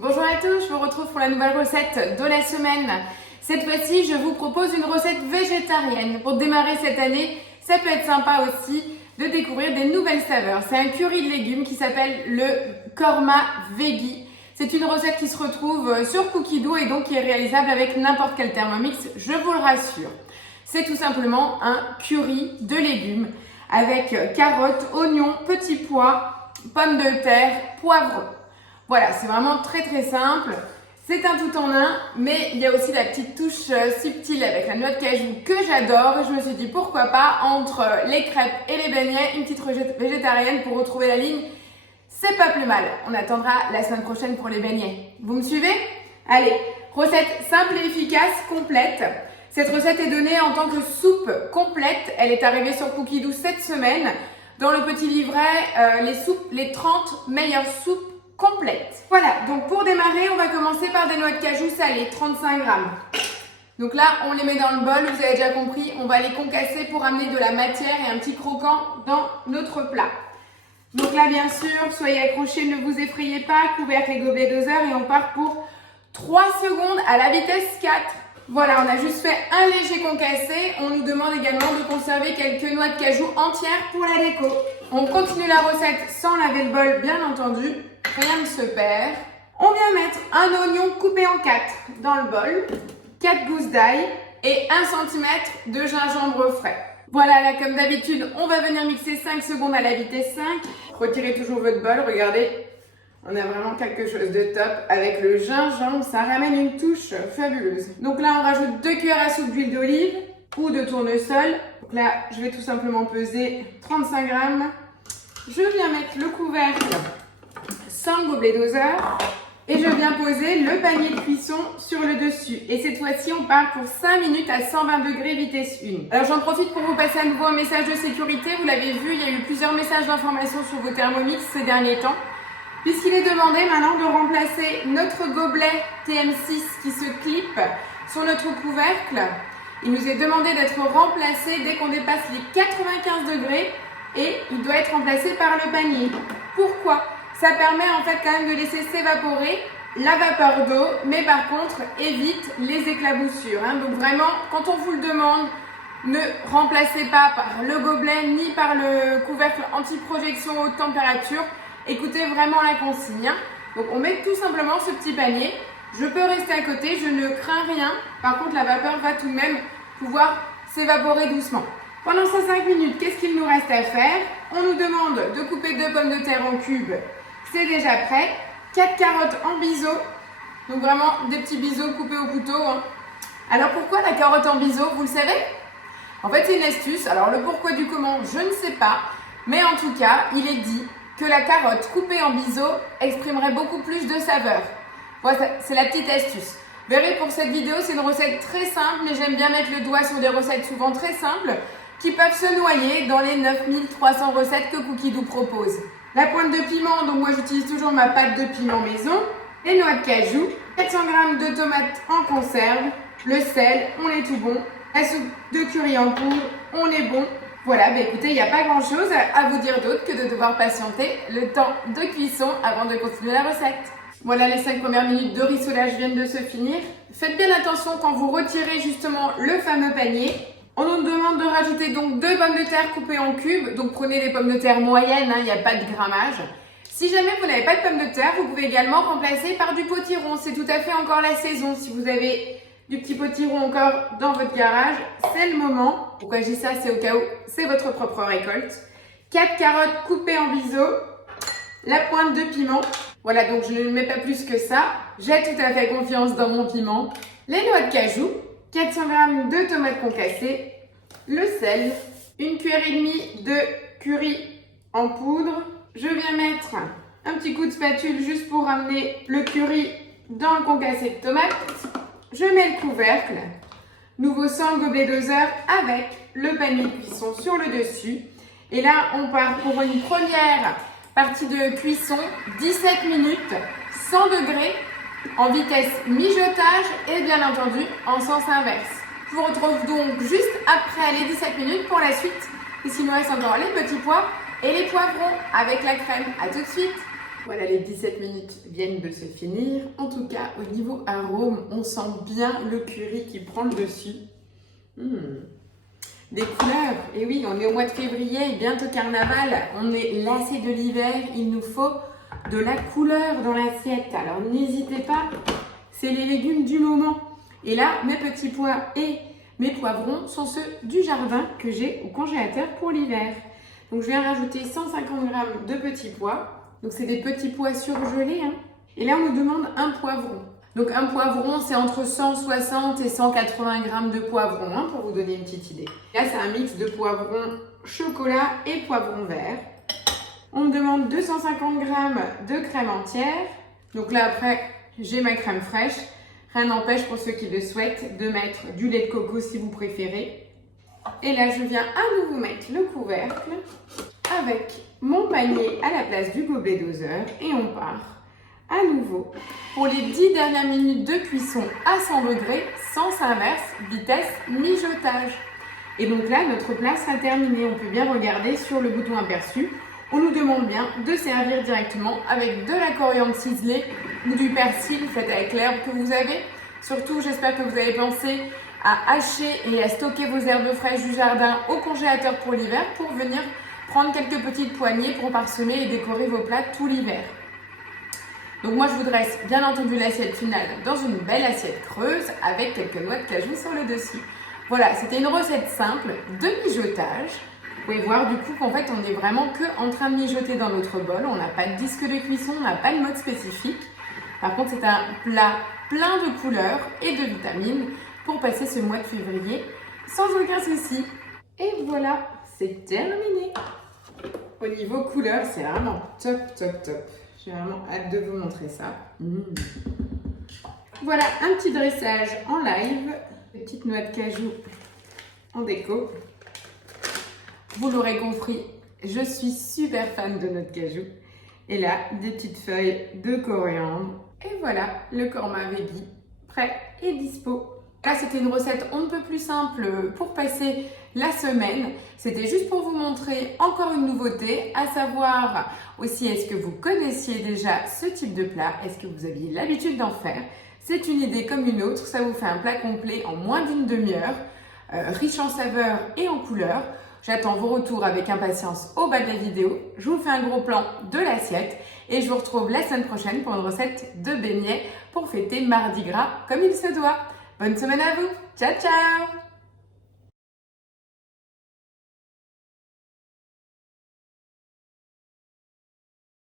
Bonjour à tous, je vous retrouve pour la nouvelle recette de la semaine. Cette fois-ci, je vous propose une recette végétarienne. Pour démarrer cette année, ça peut être sympa aussi de découvrir des nouvelles saveurs. C'est un curry de légumes qui s'appelle le korma veggie. C'est une recette qui se retrouve sur Cookidoo et donc qui est réalisable avec n'importe quel Thermomix, je vous le rassure. C'est tout simplement un curry de légumes avec carottes, oignons, petits pois, pommes de terre, poivrons. Voilà, c'est vraiment très simple. C'est un tout en un, mais il y a aussi la petite touche subtile avec la noix de cajou que j'adore. Et je me suis dit pourquoi pas, entre les crêpes et les beignets, une petite recette végétarienne pour retrouver la ligne. C'est pas plus mal. On attendra la semaine prochaine pour les beignets. Vous me suivez? Allez, recette simple et efficace, complète. Cette recette est donnée en tant que soupe complète. Elle est arrivée sur Cookidoo cette semaine. Dans le petit livret, les 30 meilleures soupes complètes. Voilà, donc pour démarrer, on va commencer par des noix de cajou salées, 35 grammes. Donc là, on les met dans le bol, vous avez déjà compris, on va les concasser pour amener de la matière et un petit croquant dans notre plat. Donc là, bien sûr, soyez accrochés, ne vous effrayez pas, couvercle et gobelet doseur et on part pour 3 secondes à la vitesse 4. Voilà, on a juste fait un léger concassé. On nous demande également de conserver quelques noix de cajou entières pour la déco. On continue la recette sans laver le bol, bien entendu. Rien ne se perd. On vient mettre un oignon coupé en 4 dans le bol, 4 gousses d'ail et 1 cm de gingembre frais. Voilà, là comme d'habitude, on va venir mixer 5 secondes à la vitesse 5. Retirez toujours votre bol, regardez. On a vraiment quelque chose de top avec le gingembre, ça ramène une touche fabuleuse. Donc là, on rajoute 2 cuillères à soupe d'huile d'olive ou de tournesol. Donc là, je vais tout simplement peser 35 grammes. Je viens mettre le couvercle sans le gobelet doseur et je viens poser le panier de cuisson sur le dessus. Et cette fois-ci, on part pour 5 minutes à 120 degrés vitesse 1. Alors j'en profite pour vous passer à nouveau un message de sécurité. Vous l'avez vu, il y a eu plusieurs messages d'information sur vos Thermomix ces derniers temps. Puisqu'il est demandé maintenant de remplacer notre gobelet TM6 qui se clip sur notre couvercle. Il nous est demandé d'être remplacé dès qu'on dépasse les 95 degrés et il doit être remplacé par le panier. Pourquoi? Ça permet en fait quand même de laisser s'évaporer la vapeur d'eau, mais par contre évite les éclaboussures. Donc vraiment, quand on vous le demande, ne remplacez pas par le gobelet ni par le couvercle anti-projection haute température. Écoutez vraiment la consigne. Donc on met tout simplement ce petit panier. Je peux rester à côté, je ne crains rien. Par contre, la vapeur va tout de même pouvoir s'évaporer doucement. Pendant ces 5 minutes, qu'est-ce qu'il nous reste à faire? On nous demande de couper 2 pommes de terre en cubes. C'est déjà prêt. 4 carottes en biseau. Donc vraiment des petits biseaux coupés au couteau. Alors pourquoi la carotte en biseau? Vous le savez? En fait, c'est une astuce. Alors le pourquoi du comment, je ne sais pas. Mais en tout cas, il est dit que la carotte coupée en biseau exprimerait beaucoup plus de saveur. Voilà, c'est la petite astuce. Vous verrez, pour cette vidéo, c'est une recette très simple, mais j'aime bien mettre le doigt sur des recettes souvent très simples qui peuvent se noyer dans les 9300 recettes que Cookidoo propose. La pointe de piment, donc moi j'utilise toujours ma pâte de piment maison, les noix de cajou, 400 g de tomates en conserve, le sel, on est tout bon, la soupe de curry en poudre, on est bon. Voilà, écoutez, il n'y a pas grand chose à vous dire d'autre que de devoir patienter le temps de cuisson avant de continuer la recette. Voilà, les 5 premières minutes de rissolage viennent de se finir. Faites bien attention quand vous retirez justement le fameux panier. On nous demande de rajouter donc 2 pommes de terre coupées en cubes. Donc prenez des pommes de terre moyennes, il n'y a pas de grammage. Si jamais vous n'avez pas de pommes de terre, vous pouvez également remplacer par du potiron. C'est tout à fait encore la saison. Si vous avez du petit potiron encore dans votre garage, c'est le moment. Pourquoi je dis ça? C'est au cas où c'est votre propre récolte. 4 carottes coupées en biseau, la pointe de piment. Voilà, donc je ne mets pas plus que ça. J'ai tout à fait confiance dans mon piment. Les noix de cajou, 400 g de tomates concassées, le sel, 1 cuillère et demie de curry en poudre. Je viens mettre un petit coup de spatule juste pour ramener le curry dans le concassé de tomates. Je mets le couvercle, nouveau sans le gobelet doseur avec le panier de cuisson sur le dessus. Et là, on part pour une première partie de cuisson, 17 minutes, 100 degrés, en vitesse mijotage et bien entendu en sens inverse. Je vous retrouve donc juste après les 17 minutes pour la suite. Ici, il nous reste encore les petits pois et les poivrons avec la crème. À tout de suite. Voilà, les 17 minutes viennent de se finir. En tout cas, au niveau arôme, on sent bien le curry qui prend le dessus. Des couleurs, et oui, on est au mois de février, bientôt carnaval, on est lassé de l'hiver, il nous faut de la couleur dans l'assiette. Alors n'hésitez pas, c'est les légumes du moment. Et là, mes petits pois et mes poivrons sont ceux du jardin que j'ai au congélateur pour l'hiver. Donc je viens rajouter 150 g de petits pois. Donc c'est des petits pois surgelés. Et là, on nous demande un poivron. Donc un poivron, c'est entre 160 et 180 g de poivron, pour vous donner une petite idée. Là, c'est un mix de poivron chocolat et poivron vert. On me demande 250 g de crème entière. Donc là, après, j'ai ma crème fraîche. Rien n'empêche, pour ceux qui le souhaitent, de mettre du lait de coco si vous préférez. Et là, je viens à nouveau mettre le couvercle avec mon panier à la place du gobelet doseur. Et on part à nouveau pour les 10 dernières minutes de cuisson à 100 degrés, sens inverse, vitesse mijotage. Et donc là, notre plat sera terminé. On peut bien regarder sur le bouton aperçu. On nous demande bien de servir directement avec de la coriandre ciselée ou du persil fait avec l'herbe que vous avez. Surtout, j'espère que vous avez pensé à hacher et à stocker vos herbes fraîches du jardin au congélateur pour l'hiver pour venir prendre quelques petites poignées pour parsemer et décorer vos plats tout l'hiver. Donc moi, je vous dresse bien entendu l'assiette finale dans une belle assiette creuse avec quelques noix de cajou sur le dessus. Voilà, c'était une recette simple de mijotage. Vous pouvez voir du coup qu'en fait, on n'est vraiment que en train de mijoter dans notre bol. On n'a pas de disque de cuisson, on n'a pas de mode spécifique. Par contre, c'est un plat plein de couleurs et de vitamines pour passer ce mois de février sans aucun souci. Et voilà, c'est terminé. Au niveau couleur, c'est vraiment top, top, top. J'ai vraiment hâte de vous montrer ça. Voilà, un petit dressage en live. Des petites noix de cajou en déco. Vous l'aurez compris, je suis super fan de noix de cajou. Et là, des petites feuilles de coriandre. Et voilà, le korma veggie prêt et dispo. Là, c'était une recette on ne peut plus simple pour passer la semaine. C'était juste pour vous montrer encore une nouveauté, à savoir aussi, est-ce que vous connaissiez déjà ce type de plat? Est-ce que vous aviez l'habitude d'en faire? C'est une idée comme une autre, ça vous fait un plat complet en moins d'une demi-heure, riche en saveurs et en couleurs. J'attends vos retours avec impatience au bas de la vidéo. Je vous fais un gros plan de l'assiette et je vous retrouve la semaine prochaine pour une recette de beignets pour fêter Mardi Gras comme il se doit. Bonne semaine à vous. Ciao, ciao!